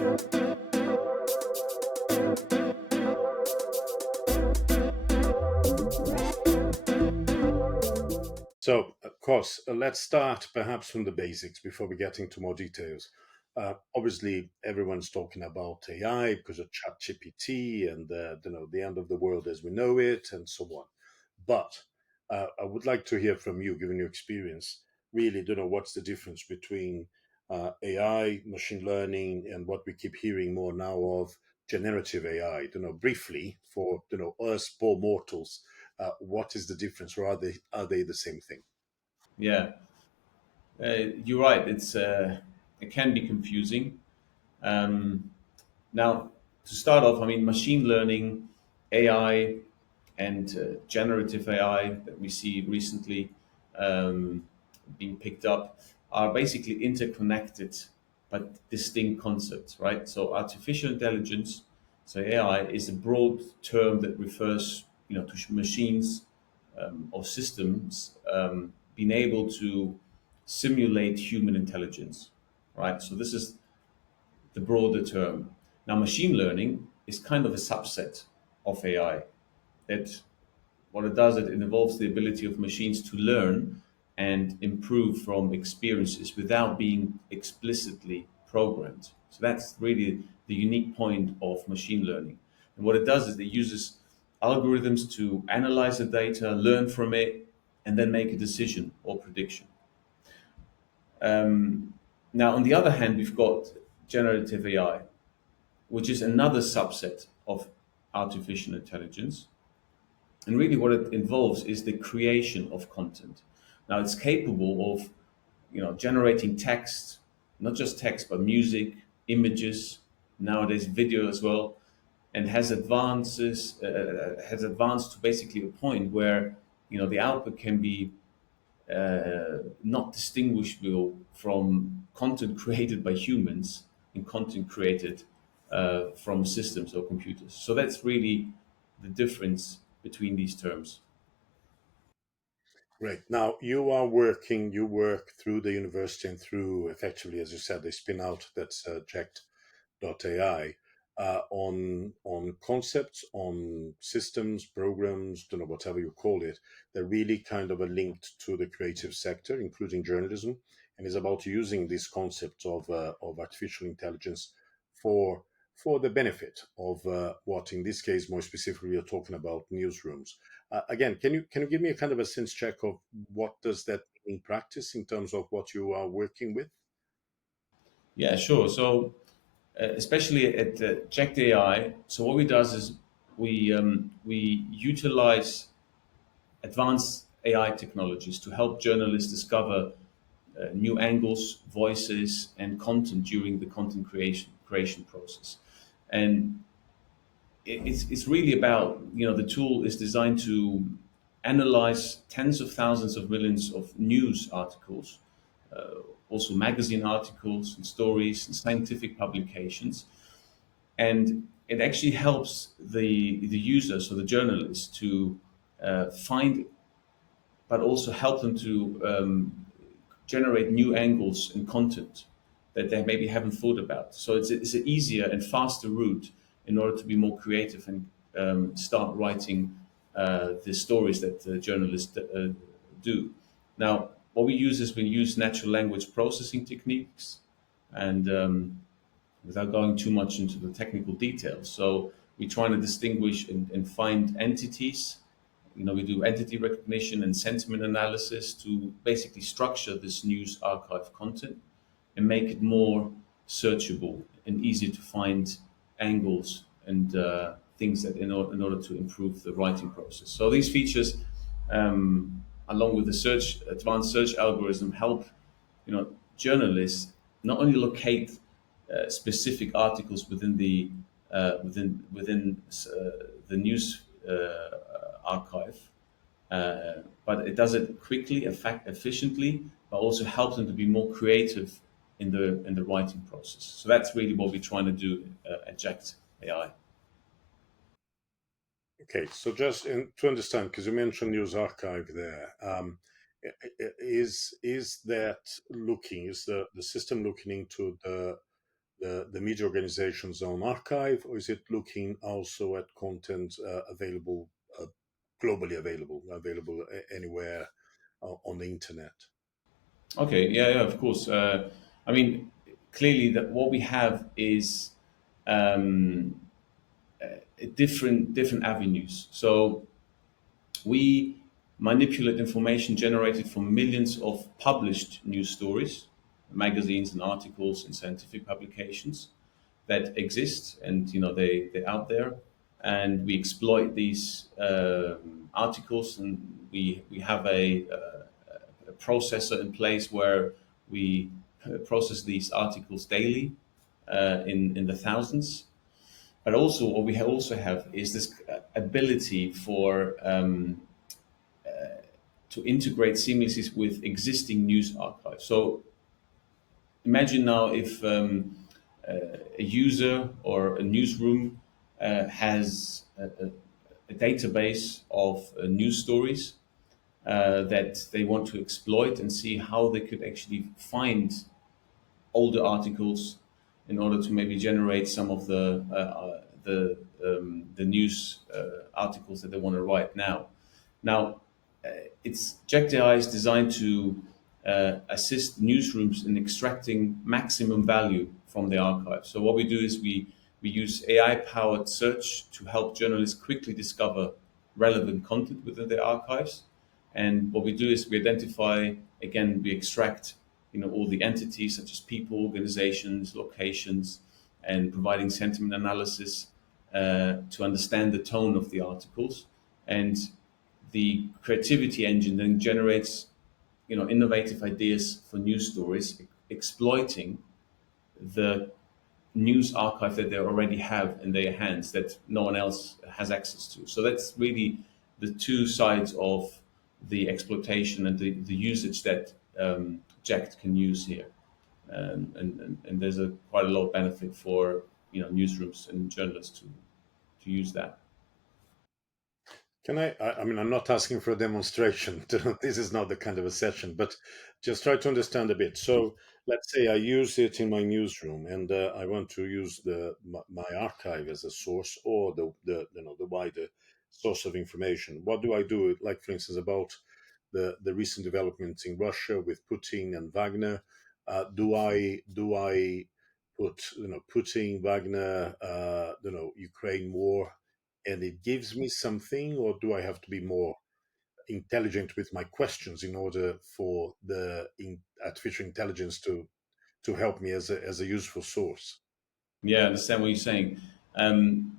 So, of course, let's start perhaps from the basics before we get into more details. Obviously, everyone's talking about AI because of ChatGPT and the end of the world as we know it, and so on. But I would like to hear from you, given your experience. Really, what's the difference between AI, machine learning, and what we keep hearing more now of generative AI. Briefly for us poor mortals, what is the difference, or are they the same thing? Yeah, you're right. It can be confusing. Um, Now, to start off, I mean, machine learning, AI, and generative AI that we see recently um, being picked up are basically interconnected but distinct concepts, right? So, artificial intelligence, so AI, is a broad term that refers, to machines or systems being able to simulate human intelligence, right? So, this is the broader term. Now, machine learning is kind of a subset of AI. That what it does, it involves the ability of machines to learn and improve from experiences without being explicitly programmed. So that's really the unique point of machine learning. And what it does is it uses algorithms to analyze the data, learn from it, and then make a decision or prediction. Um, Now, on the other hand, we've got generative AI, which is another subset of artificial intelligence. And really, what it involves is the creation of content. Now, it's capable of, generating text, not just text, but music, images, nowadays video as well, and has advanced to basically a point where the output can be not distinguishable from content created by humans and content created from systems or computers. So that's really the difference between these terms. Great. Now you work through the university and through, effectively, as you said, the spin out that's AI, on concepts, on systems, programs, whatever you call it. They're really kind of a linked to the creative sector, including journalism, and is about using this concept of artificial intelligence for for the benefit of what, in this case, more specifically, you're talking about newsrooms. Again, can you give me a kind of a sense check of what does that mean in practice in terms of what you are working with? Yeah, sure. So especially at Checked AI, so what we does is we utilize advanced AI technologies to help journalists discover new angles, voices, and content during the content creation process. And it's really about, the tool is designed to analyze tens of thousands of millions of news articles, also magazine articles and stories and scientific publications, and it actually helps the user, so the journalist, to find, but also help them to generate new angles and content that they maybe haven't thought about. So it's an easier and faster route in order to be more creative and start writing the stories that the journalists do. Now, what we use is we use natural language processing techniques, and without going too much into the technical details. So we're trying to distinguish and find entities. We do entity recognition and sentiment analysis to basically structure this news archive content and make it more searchable and easier to find angles and things that in order to improve the writing process. So these features, along with the advanced search algorithm, help journalists not only locate specific articles within the news archive, but it does it quickly, efficiently, but also helps them to be more creative in the writing process. So that's really what we're trying to do at Jacked AI. Okay, so just to understand, because you mentioned news archive there, is that looking, is the system looking into the media organization's own archive, or is it looking also at content available, globally available anywhere on the internet? Okay, yeah, of course. I mean, clearly that what we have is um, different avenues. So we manipulate information generated from millions of published news stories, magazines and articles and scientific publications that exist, and they're out there, and we exploit these articles, and we have a processor in place where we process these articles daily in the thousands. But also, what we also have is this ability for to integrate seamlessly with existing news archives. So imagine now if a user or a newsroom has a database of news stories that they want to exploit and see how they could actually find older articles in order to maybe generate some of the news articles that they want to write now. Now, it's Jacked AI is designed to assist newsrooms in extracting maximum value from the archive. So what we do is we use AI-powered search to help journalists quickly discover relevant content within their archives. And what we do is we identify, again, we extract all the entities such as people, organizations, locations, and providing sentiment analysis to understand the tone of the articles. And the creativity engine then generates innovative ideas for news stories, exploiting the news archive that they already have in their hands that no one else has access to. So that's really the two sides of the exploitation and the usage that Jacked can use here. And there's quite a lot of benefit for newsrooms and journalists to use that. Can I mean, I'm not asking for a demonstration. This is not the kind of a session, but just try to understand a bit. So let's say I use it in my newsroom, and I want to use my archive as a source, or the wider source of information. What do I do? Like, for instance, about the recent developments in Russia with Putin and Wagner. Do I put Putin, Wagner, Ukraine war, and it gives me something, or do I have to be more intelligent with my questions in order for the artificial intelligence to help me as a useful source? Yeah, I understand what you're saying. Um,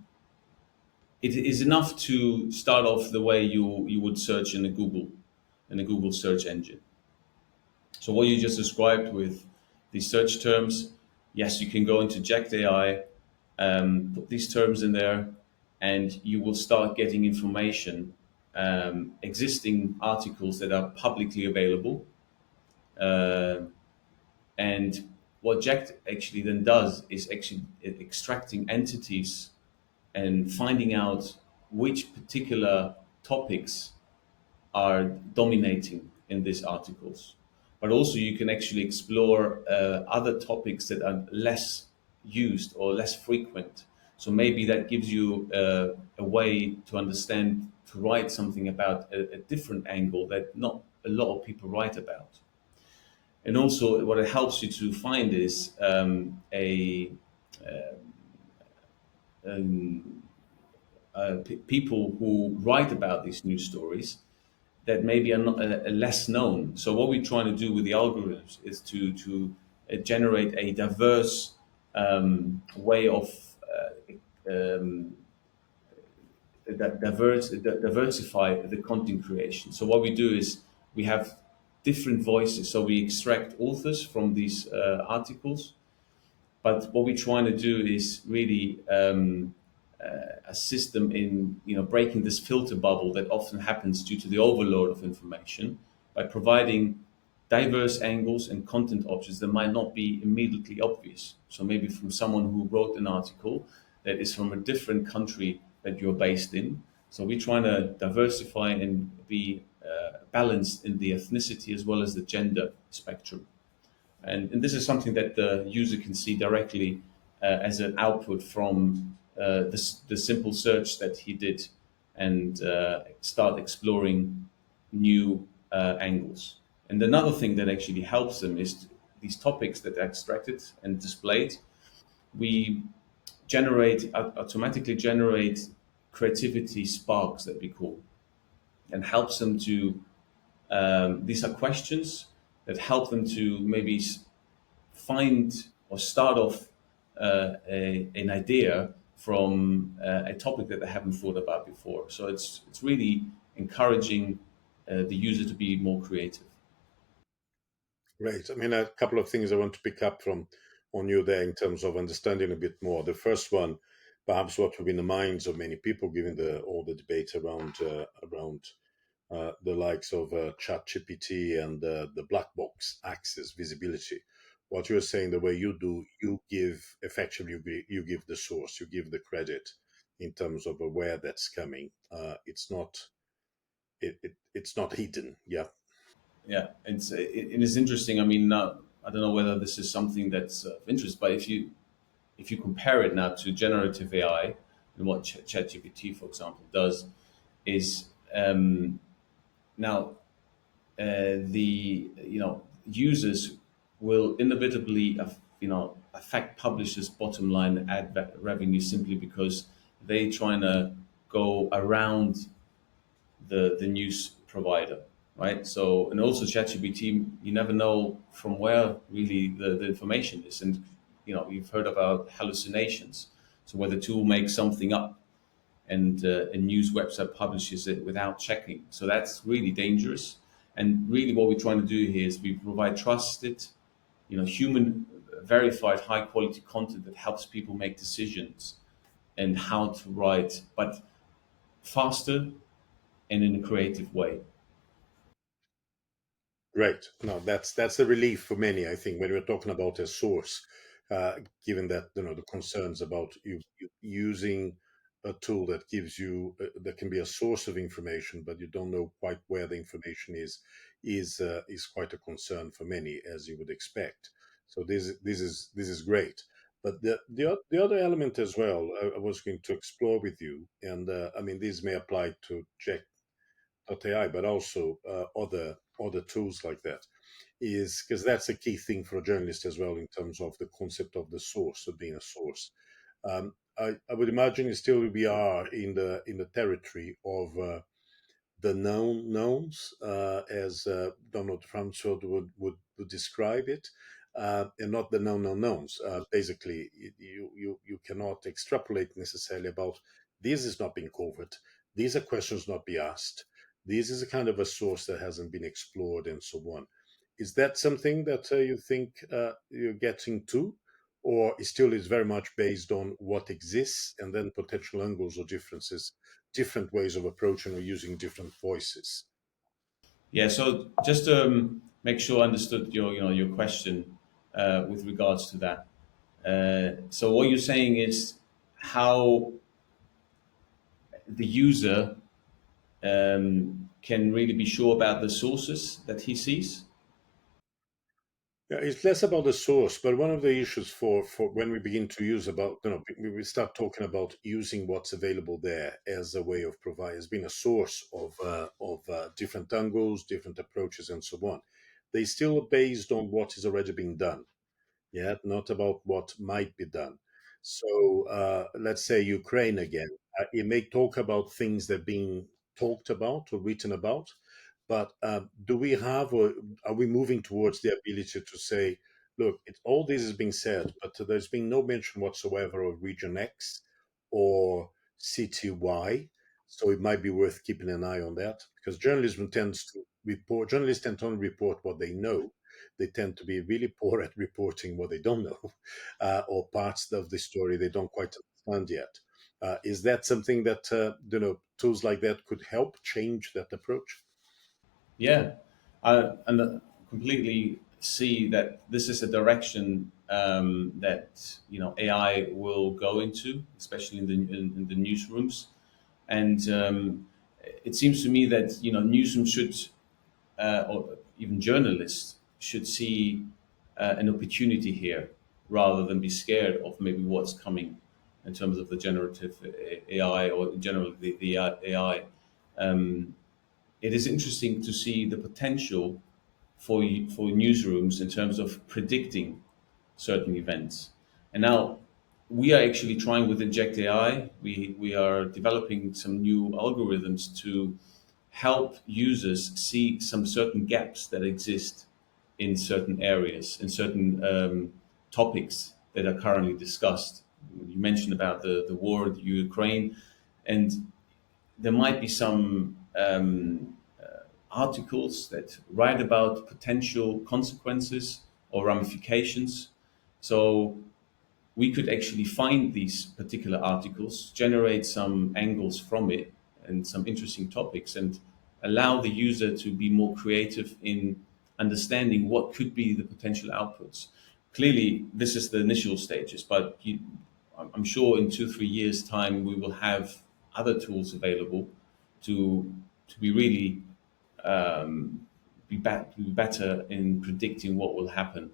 it is enough to start off the way you would search in a Google search engine. So what you just described with these search terms, yes, you can go into Jacked AI, put these terms in there, and you will start getting information, existing articles that are publicly available. Uh, and what Jacked actually then does is actually extracting entities and finding out which particular topics are dominating in these articles. But also, you can actually explore other topics that are less used or less frequent. So maybe that gives you a way to understand, to write something about a different angle that not a lot of people write about. And also, what it helps you to find is um, people who write about these news stories that maybe are not less known. So what we're trying to do with the algorithms is to generate a diverse way of um, diversify the content creation. So what we do is we have different voices. So we extract authors from these articles, but what we're trying to do is really assist them in breaking this filter bubble that often happens due to the overload of information by providing diverse angles and content options that might not be immediately obvious. So maybe from someone who wrote an article that is from a different country that you're based in. So we're trying to diversify and be balanced in the ethnicity as well as the gender spectrum. And this is something that the user can see directly as an output from the simple search that he did, and start exploring new angles. And another thing that actually helps them is these topics that are extracted and displayed. We automatically generate creativity sparks that we call, and helps them to. These are questions that help them to maybe find or start off an idea from a topic that they haven't thought about before. So it's really encouraging the user to be more creative. Great. I mean, a couple of things I want to pick up from on you there in terms of understanding a bit more. The first one, perhaps what will be in the minds of many people, given all the debate around the likes of ChatGPT and the black box access visibility. What you're saying, the way you do, you give effectively you give the source, you give the credit in terms of where that's coming. It's not hidden. Yeah. Yeah, it is interesting. I mean, I don't know whether this is something that's of interest, but if you compare it now to generative AI, and what ChatGPT, for example, does is, now the users will inevitably affect publishers' bottom line ad revenue, simply because they trying to go around the news provider, right? So, and also ChatGPT, you never know from where really the information is, and you've heard about hallucinations. So where the tool makes something up, and a news website publishes it without checking. So that's really dangerous. And really, what we're trying to do here is we provide trusted, human verified, high quality content that helps people make decisions and how to write, but faster and in a creative way. Great. No, that's a relief for many, I think, when we're talking about a source, given that the concerns about you using a tool that gives you that can be a source of information, but you don't know quite where the information is quite a concern for many, as you would expect. So this is great. But the other element as well, I was going to explore with you, and I mean, this may apply to AI, but also other tools like that, is because that's a key thing for a journalist as well in terms of the concept of the source, of being a source. I would imagine still we are in the territory of the known knowns, as Donald Rumsfeld would describe it, and not the known unknowns. Basically, you cannot extrapolate necessarily about this is not being covered. These are questions not be asked. This is a kind of a source that hasn't been explored, and so on. Is that something that you think you're getting to, or it still is very much based on what exists and then potential angles or differences, different ways of approaching or using different voices? Yeah. So just to make sure I understood your question with regards to that. So what you're saying is how the user can really be sure about the sources that he sees. Yeah, it's less about the source, but one of the issues for when we begin to use about we start talking about using what's available there as a way of provide as being a source of different angles, different approaches, and so on. They still are based on what is already being done, yeah, not about what might be done. So let's say Ukraine again. It may talk about things that are being talked about or written about, but do we have, or are we moving towards the ability to say, look, all this is being said, but there's been no mention whatsoever of region X or city Y, so it might be worth keeping an eye on that, because journalists tend to only report what they know. They tend to be really poor at reporting what they don't know, or parts of the story they don't quite understand yet. Is that something that tools like that could help change that approach? Yeah, and completely see that this is a direction that AI will go into, especially in the newsrooms. And it seems to me that newsrooms should, or even journalists should see an opportunity here, rather than be scared of maybe what's coming in terms of the generative AI or generally the AI. Um, it is interesting to see the potential for newsrooms in terms of predicting certain events. And now we are actually trying with Inject AI. We are developing some new algorithms to help users see some certain gaps that exist in certain areas, in certain topics that are currently discussed. You mentioned about the war in Ukraine, and there might be some articles that write about potential consequences or ramifications. So we could actually find these particular articles, generate some angles from it and some interesting topics, and allow the user to be more creative in understanding what could be the potential outputs. Clearly, this is the initial stages, but I'm sure in 2-3 years' time we will have other tools available to be really be better in predicting what will happen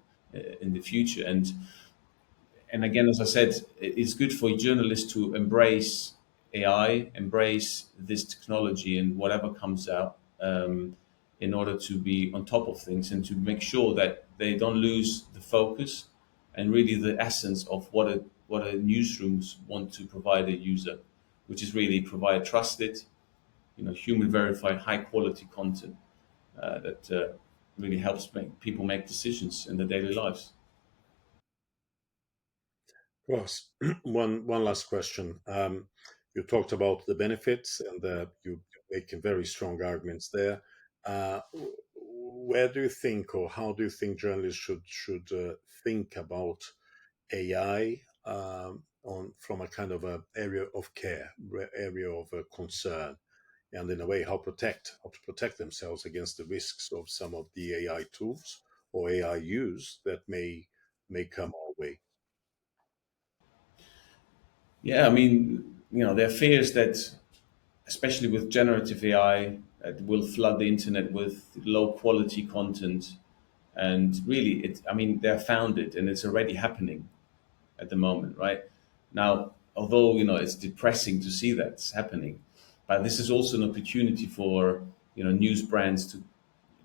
in the future. And again, as I said, it's good for journalists to embrace AI, embrace this technology and whatever comes out, in order to be on top of things and to make sure that they don't lose the focus and really the essence of what a newsrooms want to provide a user, which is really provide trusted, human verified, high quality content that really helps make people make decisions in their daily lives. Ross, one last question. You talked about the benefits, and you make very strong arguments there. Where do you think, or how do you think journalists should think about AI from a kind of a area of care, area of concern, and in a way how to protect themselves against the risks of some of the AI tools or AI use that may come our way? Yeah, I mean, there are fears that, especially with generative AI, it will flood the internet with low quality content. And really, I mean, they're founded and it's already happening at the moment, right? Now, although, it's depressing to see that's happening, but this is also an opportunity for, news brands to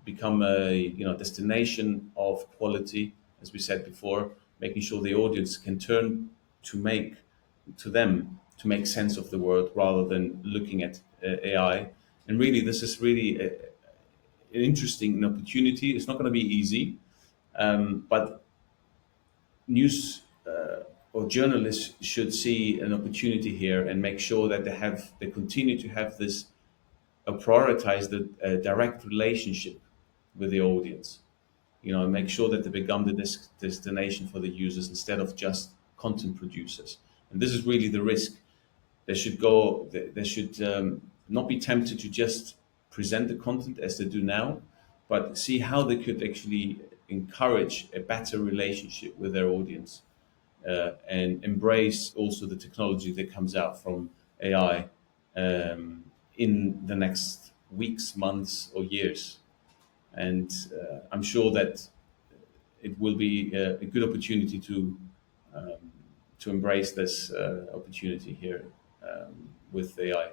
become a, destination of quality, as we said before, making sure the audience can turn to them to make sense of the world rather than looking at AI. And really, this is really an interesting opportunity. It's not going to be easy, but news or journalists should see an opportunity here and make sure that they continue to have this prioritize the direct relationship with the audience. And make sure that they become the destination for the users instead of just content producers. And this is really the risk. They should not be tempted to just present the content as they do now, but see how they could actually encourage a better relationship with their audience, and embrace also the technology that comes out from AI in the next weeks, months, or years. And I'm sure that it will be a good opportunity um, to embrace this opportunity here with AI.